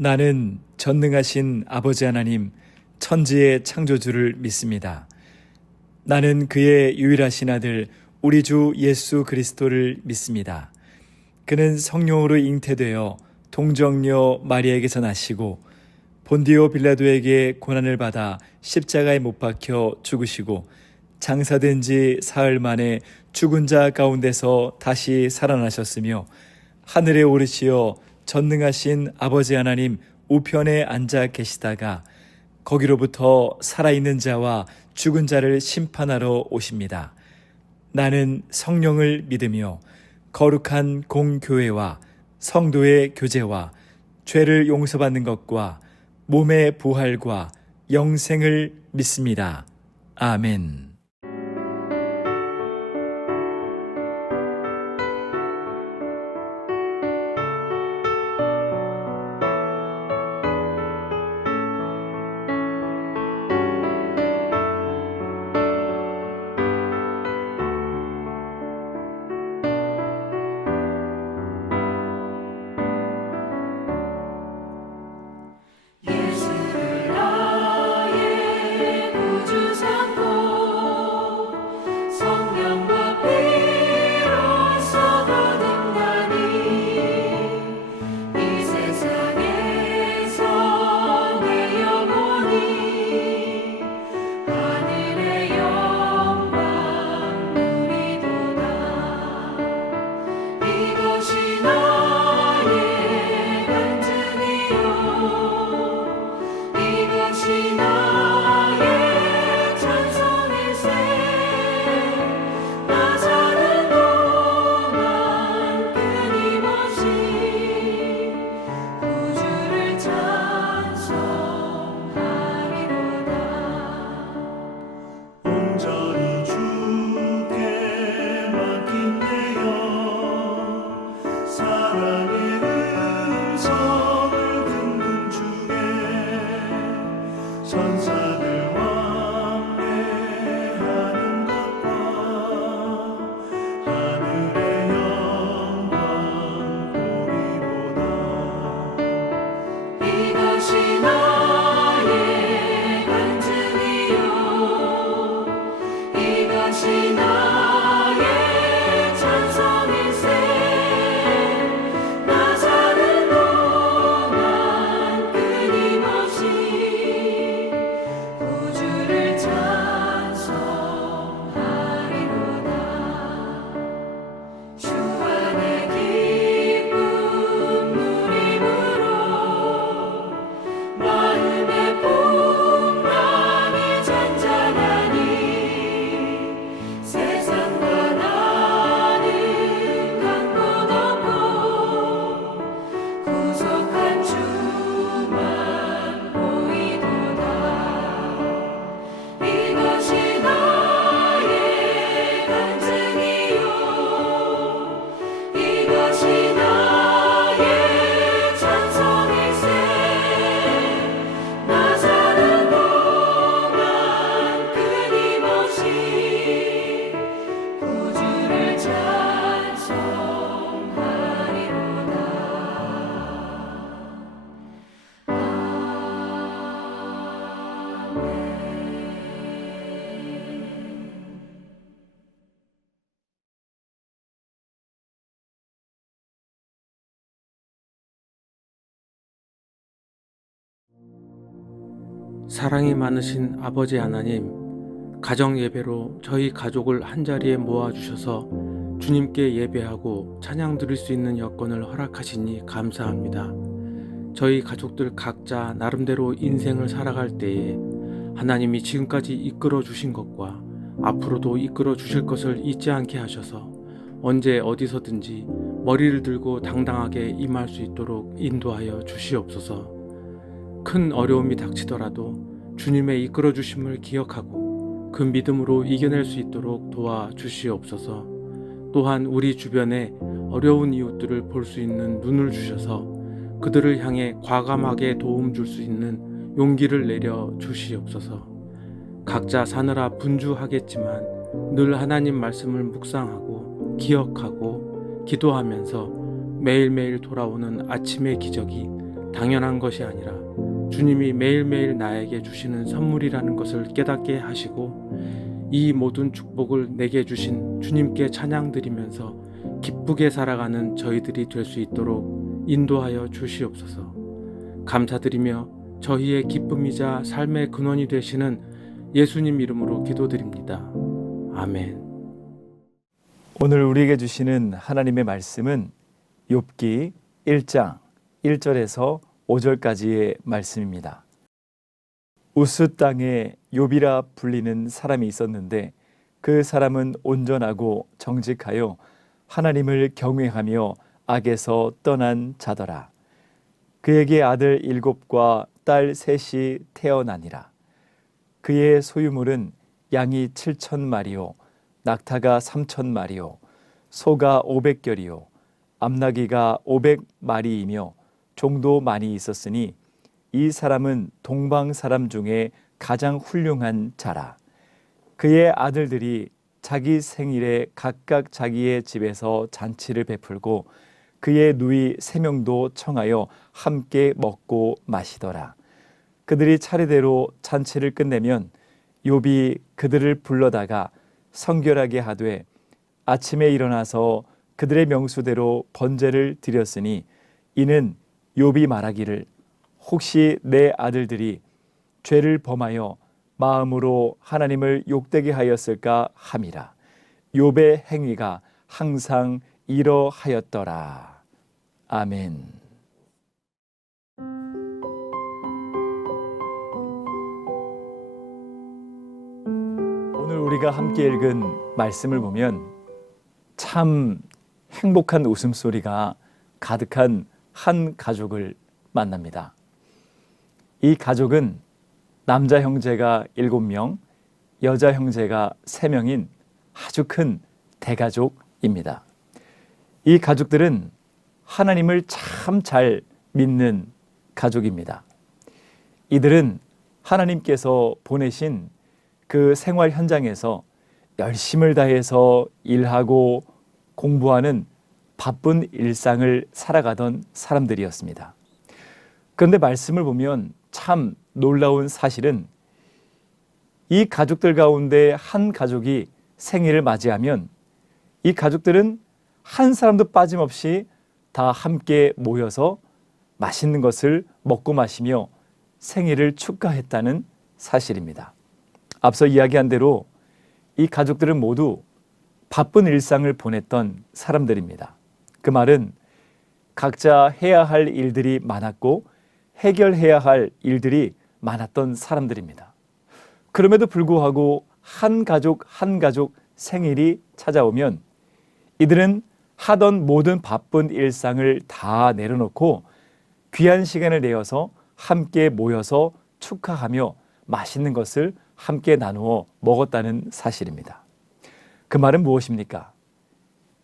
나는 전능하신 아버지 하나님, 천지의 창조주를 믿습니다. 나는 그의 유일하신 아들, 우리 주 예수 그리스도를 믿습니다. 그는 성령으로 잉태되어 동정녀 마리아에게서 나시고 본디오 빌라도에게 고난을 받아 십자가에 못 박혀 죽으시고 장사된 지 사흘 만에 죽은 자 가운데서 다시 살아나셨으며 하늘에 오르시어 전능하신 아버지 하나님 우편에 앉아 계시다가 거기로부터 살아있는 자와 죽은 자를 심판하러 오십니다. 나는 성령을 믿으며 거룩한 공교회와 성도의 교제와 죄를 용서받는 것과 몸의 부활과 영생을 믿습니다. 아멘. 사랑이 많으신 아버지 하나님, 가정 예배로 저희 가족을 한자리에 모아주셔서 주님께 예배하고 찬양 드릴 수 있는 여건을 허락하시니 감사합니다. 저희 가족들 각자 나름대로 인생을 살아갈 때에 하나님이 지금까지 이끌어 주신 것과 앞으로도 이끌어 주실 것을 잊지 않게 하셔서 언제 어디서든지 머리를 들고 당당하게 임할 수 있도록 인도하여 주시옵소서. 큰 어려움이 닥치더라도 주님의 이끌어 주심을 기억하고 그 믿음으로 이겨낼 수 있도록 도와 주시옵소서. 또한 우리 주변에 어려운 이웃들을 볼 수 있는 눈을 주셔서 그들을 향해 과감하게 도움 줄 수 있는 용기를 내려 주시옵소서. 각자 사느라 분주하겠지만 늘 하나님 말씀을 묵상하고 기억하고 기도하면서 매일매일 돌아오는 아침의 기적이 당연한 것이 아니라 주님이 매일매일 나에게 주시는 선물이라는 것을 깨닫게 하시고 이 모든 축복을 내게 주신 주님께 찬양드리면서 기쁘게 살아가는 저희들이 될 수 있도록 인도하여 주시옵소서. 감사드리며 저희의 기쁨이자 삶의 근원이 되시는 예수님 이름으로 기도드립니다. 아멘. 오늘 우리에게 주시는 하나님의 말씀은 욥기 1장 1절에서 5절까지의 말씀입니다. 우스 땅에 욥이라 불리는 사람이 있었는데 그 사람은 온전하고 정직하여 하나님을 경외하며 악에서 떠난 자더라. 그에게 아들 7과 딸 3이 태어나니라. 그의 소유물은 양이 7,000마리요 낙타가 3,000마리요 소가 500결이요 암나귀가 500마리이며 종도 많이 있었으니 이 사람은 동방 사람 중에 가장 훌륭한 자라. 그의 아들들이 자기 생일에 각각 자기의 집에서 잔치를 베풀고 그의 누이 3명도 청하여 함께 먹고 마시더라. 그들이 차례대로 잔치를 끝내면 욥이 그들을 불러다가 성결하게 하되 아침에 일어나서 그들의 명수대로 번제를 드렸으니 이는 욥이 말하기를 혹시 내 아들들이 죄를 범하여 마음으로 하나님을 욕되게 하였을까 함이라. 욥의 행위가 항상 이러하였더라. 아멘. 오늘 우리가 함께 읽은 말씀을 보면 참 행복한 웃음소리가 가득한 한 가족을 만납니다. 이 가족은 남자 형제가 7명, 여자 형제가 3명인 아주 큰 대가족입니다. 이 가족들은 하나님을 참 잘 믿는 가족입니다. 이들은 하나님께서 보내신 그 생활 현장에서 열심을 다해서 일하고 공부하는 바쁜 일상을 살아가던 사람들이었습니다. 그런데 말씀을 보면 참 놀라운 사실은 이 가족들 가운데 한 가족이 생일을 맞이하면 이 가족들은 한 사람도 빠짐없이 다 함께 모여서 맛있는 것을 먹고 마시며 생일을 축하했다는 사실입니다. 앞서 이야기한 대로 이 가족들은 모두 바쁜 일상을 보냈던 사람들입니다. 그 말은 각자 해야 할 일들이 많았고 해결해야 할 일들이 많았던 사람들입니다. 그럼에도 불구하고 한 가족 한 가족 생일이 찾아오면 이들은 하던 모든 바쁜 일상을 다 내려놓고 귀한 시간을 내어서 함께 모여서 축하하며 맛있는 것을 함께 나누어 먹었다는 사실입니다. 그 말은 무엇입니까?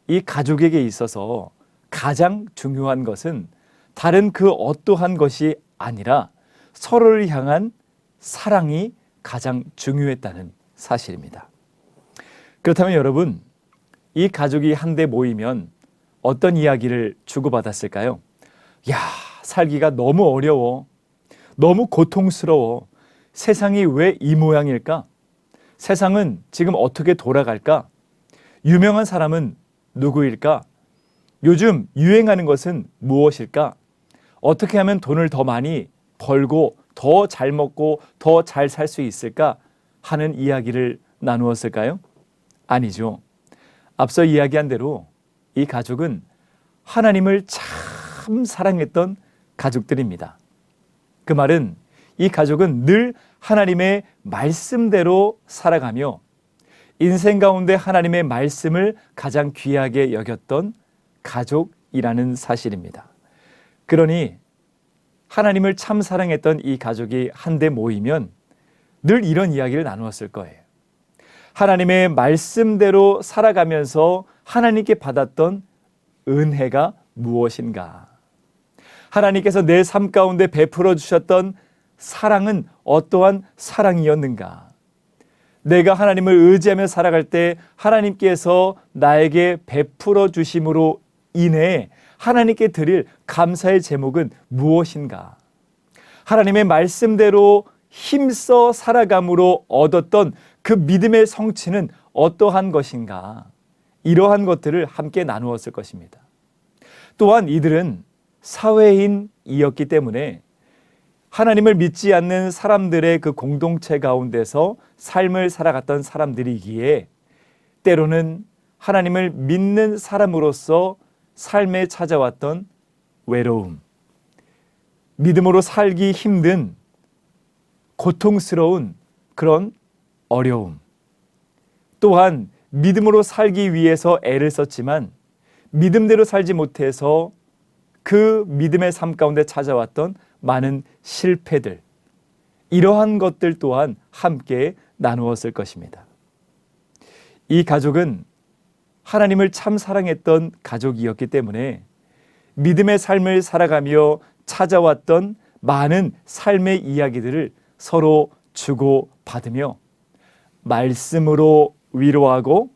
이 가족에게 있어서 가장 중요한 것은 다른 그 어떠한 것이 아니라 서로를 향한 사랑이 가장 중요했다는 사실입니다. 그렇다면 여러분, 이 가족이 한데 모이면 어떤 이야기를 주고받았을까요? 야, 살기가 너무 어려워. 너무 고통스러워. 세상이 왜 이 모양일까? 세상은 지금 어떻게 돌아갈까? 유명한 사람은 누구일까? 요즘 유행하는 것은 무엇일까? 어떻게 하면 돈을 더 많이 벌고 더 잘 먹고 더 잘 살 수 있을까? 하는 이야기를 나누었을까요? 아니죠. 앞서 이야기한 대로 이 가족은 하나님을 참 사랑했던 가족들입니다. 그 말은 이 가족은 늘 하나님의 말씀대로 살아가며 인생 가운데 하나님의 말씀을 가장 귀하게 여겼던 가족이라는 사실입니다. 그러니 하나님을 참 사랑했던 이 가족이 한데 모이면 늘 이런 이야기를 나누었을 거예요. 하나님의 말씀대로 살아가면서 하나님께 받았던 은혜가 무엇인가? 하나님께서 내 삶 가운데 베풀어 주셨던 사랑은 어떠한 사랑이었는가? 내가 하나님을 의지하며 살아갈 때 하나님께서 나에게 베풀어 주심으로 인해 하나님께 드릴 감사의 제목은 무엇인가? 하나님의 말씀대로 힘써 살아감으로 얻었던 그 믿음의 성취는 어떠한 것인가? 이러한 것들을 함께 나누었을 것입니다. 또한 이들은 사회인이었기 때문에 하나님을 믿지 않는 사람들의 그 공동체 가운데서 삶을 살아갔던 사람들이기에 때로는 하나님을 믿는 사람으로서 삶에 찾아왔던 외로움, 믿음으로 살기 힘든 고통스러운 그런 어려움, 또한 믿음으로 살기 위해서 애를 썼지만 믿음대로 살지 못해서 그 믿음의 삶 가운데 찾아왔던 많은 실패들, 이러한 것들 또한 함께 나누었을 것입니다. 이 가족은 하나님을 참 사랑했던 가족이었기 때문에 믿음의 삶을 살아가며 찾아왔던 많은 삶의 이야기들을 서로 주고받으며 말씀으로 위로하고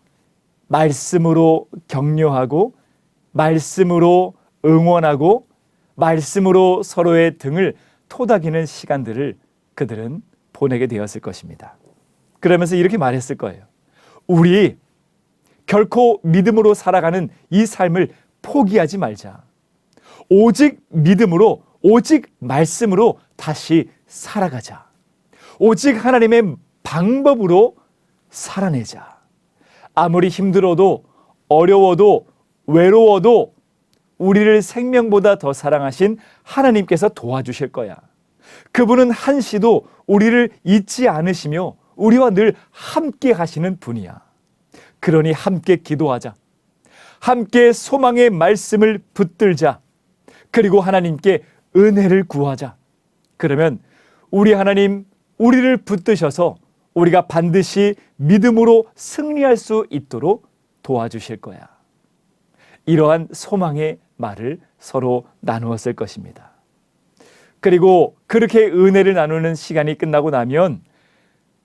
말씀으로 격려하고 말씀으로 응원하고 말씀으로 서로의 등을 토닥이는 시간들을 그들은 보내게 되었을 것입니다. 그러면서 이렇게 말했을 거예요. 우리 결코 믿음으로 살아가는 이 삶을 포기하지 말자. 오직 믿음으로, 오직 말씀으로 다시 살아가자. 오직 하나님의 방법으로 살아내자. 아무리 힘들어도 어려워도 외로워도 우리를 생명보다 더 사랑하신 하나님께서 도와주실 거야. 그분은 한시도 우리를 잊지 않으시며 우리와 늘 함께 하시는 분이야. 그러니 함께 기도하자. 함께 소망의 말씀을 붙들자. 그리고 하나님께 은혜를 구하자. 그러면 우리 하나님, 우리를 붙드셔서 우리가 반드시 믿음으로 승리할 수 있도록 도와주실 거야. 이러한 소망의 말을 서로 나누었을 것입니다. 그리고 그렇게 은혜를 나누는 시간이 끝나고 나면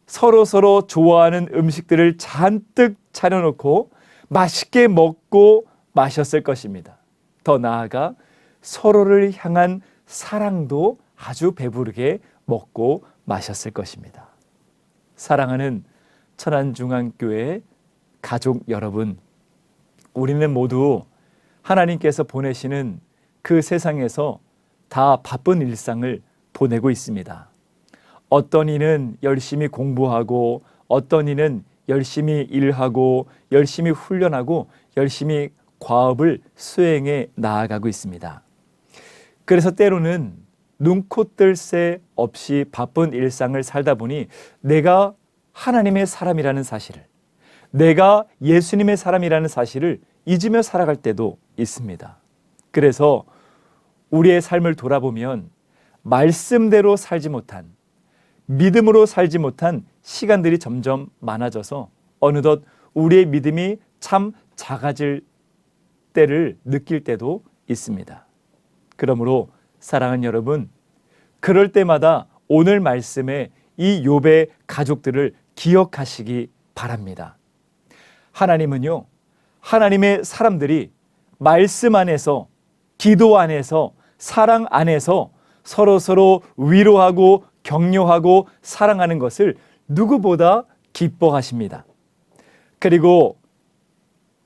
서로 좋아하는 음식들을 잔뜩 차려놓고 맛있게 먹고 마셨을 것입니다. 더 나아가 서로를 향한 사랑도 아주 배부르게 먹고 마셨을 것입니다. 사랑하는 천안중앙교회 가족 여러분, 우리는 모두 하나님께서 보내시는 그 세상에서 다 바쁜 일상을 보내고 있습니다. 어떤 이는 열심히 공부하고 어떤 이는 열심히 일하고 열심히 훈련하고 열심히 과업을 수행해 나아가고 있습니다. 그래서 때로는 눈코 뜰 새 없이 바쁜 일상을 살다 보니 내가 하나님의 사람이라는 사실을, 내가 예수님의 사람이라는 사실을 잊으며 살아갈 때도 있습니다. 그래서 우리의 삶을 돌아보면 말씀대로 살지 못한, 믿음으로 살지 못한 시간들이 점점 많아져서 어느덧 우리의 믿음이 참 작아질 때를 느낄 때도 있습니다. 그러므로 사랑하는 여러분, 그럴 때마다 오늘 말씀의 이 욥의 가족들을 기억하시기 바랍니다. 하나님은요, 하나님의 사람들이 말씀 안에서, 기도 안에서, 사랑 안에서 서로 위로하고 격려하고 사랑하는 것을 누구보다 기뻐하십니다. 그리고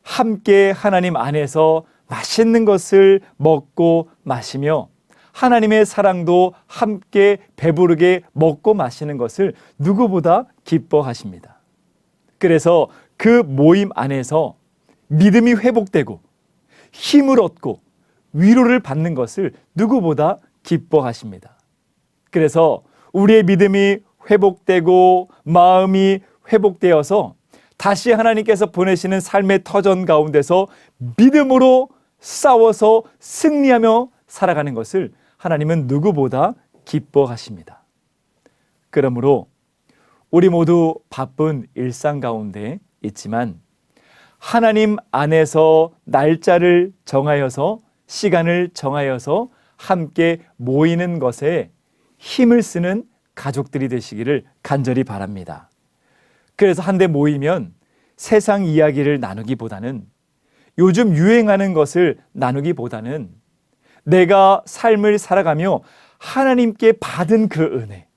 함께 하나님 안에서 맛있는 것을 먹고 마시며 하나님의 사랑도 함께 배부르게 먹고 마시는 것을 누구보다 기뻐하십니다. 그래서 그 모임 안에서 믿음이 회복되고 힘을 얻고 위로를 받는 것을 누구보다 기뻐하십니다. 그래서 우리의 믿음이 회복되고 마음이 회복되어서 다시 하나님께서 보내시는 삶의 터전 가운데서 믿음으로 싸워서 승리하며 살아가는 것을 하나님은 누구보다 기뻐하십니다. 그러므로 우리 모두 바쁜 일상 가운데 있지만 하나님 안에서 날짜를 정하여서 시간을 정하여서 함께 모이는 것에 힘을 쓰는 가족들이 되시기를 간절히 바랍니다. 그래서 한데 모이면 세상 이야기를 나누기보다는 요즘 유행하는 것을 나누기보다는 내가 삶을 살아가며 하나님께 받은 그 은혜,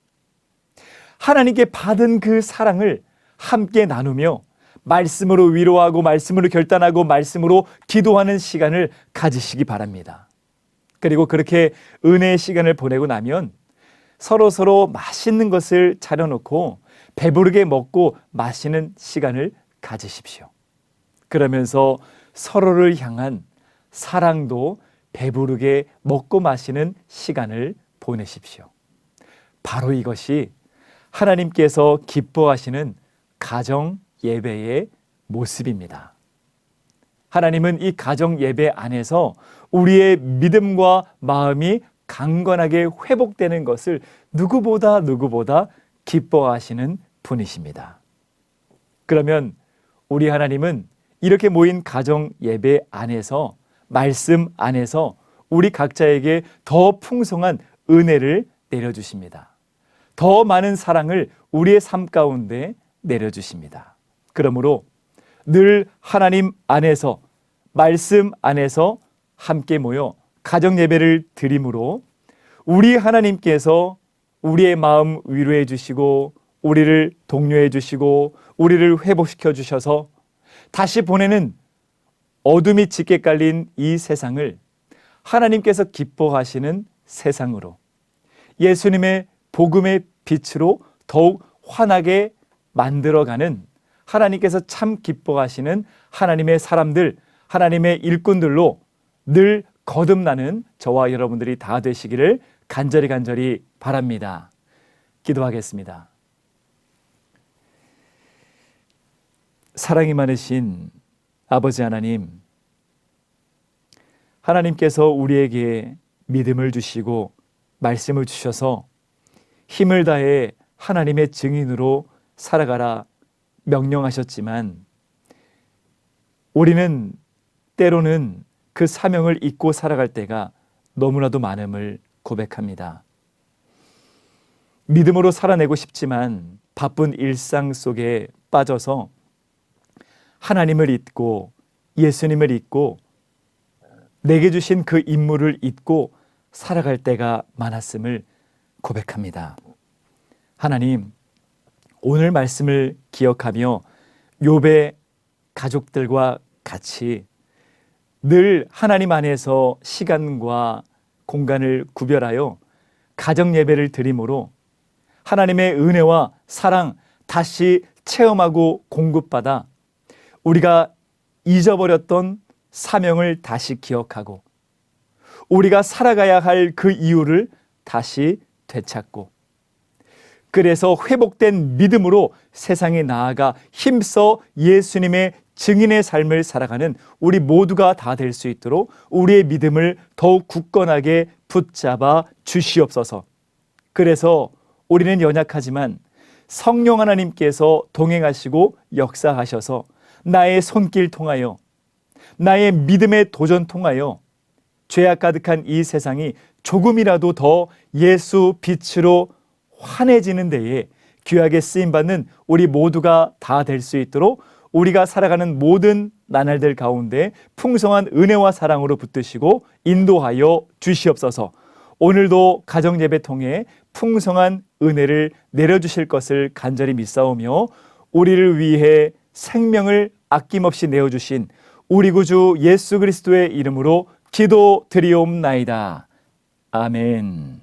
하나님께 받은 그 사랑을 함께 나누며 말씀으로 위로하고 말씀으로 결단하고 말씀으로 기도하는 시간을 가지시기 바랍니다. 그리고 그렇게 은혜의 시간을 보내고 나면 서로 맛있는 것을 차려놓고 배부르게 먹고 마시는 시간을 가지십시오. 그러면서 서로를 향한 사랑도 배부르게 먹고 마시는 시간을 보내십시오. 바로 이것이 하나님께서 기뻐하시는 가정 예배의 모습입니다. 하나님은 이 가정 예배 안에서 우리의 믿음과 마음이 강건하게 회복되는 것을 누구보다 기뻐하시는 분이십니다. 그러면 우리 하나님은 이렇게 모인 가정 예배 안에서, 말씀 안에서 우리 각자에게 더 풍성한 은혜를 내려주십니다. 더 많은 사랑을 우리의 삶 가운데 내려주십니다. 그러므로 늘 하나님 안에서, 말씀 안에서 함께 모여 가정 예배를 드림으로 우리 하나님께서 우리의 마음 위로해 주시고 우리를 독려해 주시고 우리를 회복시켜 주셔서 다시 보내는 어둠이 짙게 깔린 이 세상을 하나님께서 기뻐하시는 세상으로, 예수님의 복음의 빛으로 더욱 환하게 만들어가는, 하나님께서 참 기뻐하시는 하나님의 사람들, 하나님의 일꾼들로 늘 거듭나는 저와 여러분들이 다 되시기를 간절히 바랍니다. 기도하겠습니다. 사랑이 많으신 아버지 하나님, 하나님께서 우리에게 믿음을 주시고 말씀을 주셔서 힘을 다해 하나님의 증인으로 살아가라 명령하셨지만 우리는 때로는 그 사명을 잊고 살아갈 때가 너무나도 많음을 고백합니다. 믿음으로 살아내고 싶지만 바쁜 일상 속에 빠져서 하나님을 잊고 예수님을 잊고 내게 주신 그 임무를 잊고 살아갈 때가 많았음을 고백합니다. 하나님, 오늘 말씀을 기억하며 욥의 가족들과 같이 늘 하나님 안에서 시간과 공간을 구별하여 가정 예배를 드림으로 하나님의 은혜와 사랑 다시 체험하고 공급받아 우리가 잊어버렸던 사명을 다시 기억하고 우리가 살아가야 할 그 이유를 다시 되찾고 그래서 회복된 믿음으로 세상에 나아가 힘써 예수님의 증인의 삶을 살아가는 우리 모두가 다 될 수 있도록 우리의 믿음을 더욱 굳건하게 붙잡아 주시옵소서. 그래서 우리는 연약하지만 성령 하나님께서 동행하시고 역사하셔서 나의 손길 통하여 나의 믿음의 도전 통하여 죄악 가득한 이 세상이 조금이라도 더 예수 빛으로 환해지는 데에 귀하게 쓰임받는 우리 모두가 다 될 수 있도록 우리가 살아가는 모든 나날들 가운데 풍성한 은혜와 사랑으로 붙드시고 인도하여 주시옵소서. 오늘도 가정예배 통해 풍성한 은혜를 내려주실 것을 간절히 믿사오며 우리를 위해 생명을 아낌없이 내어주신 우리 구주 예수 그리스도의 이름으로 기도드리옵나이다. 아멘.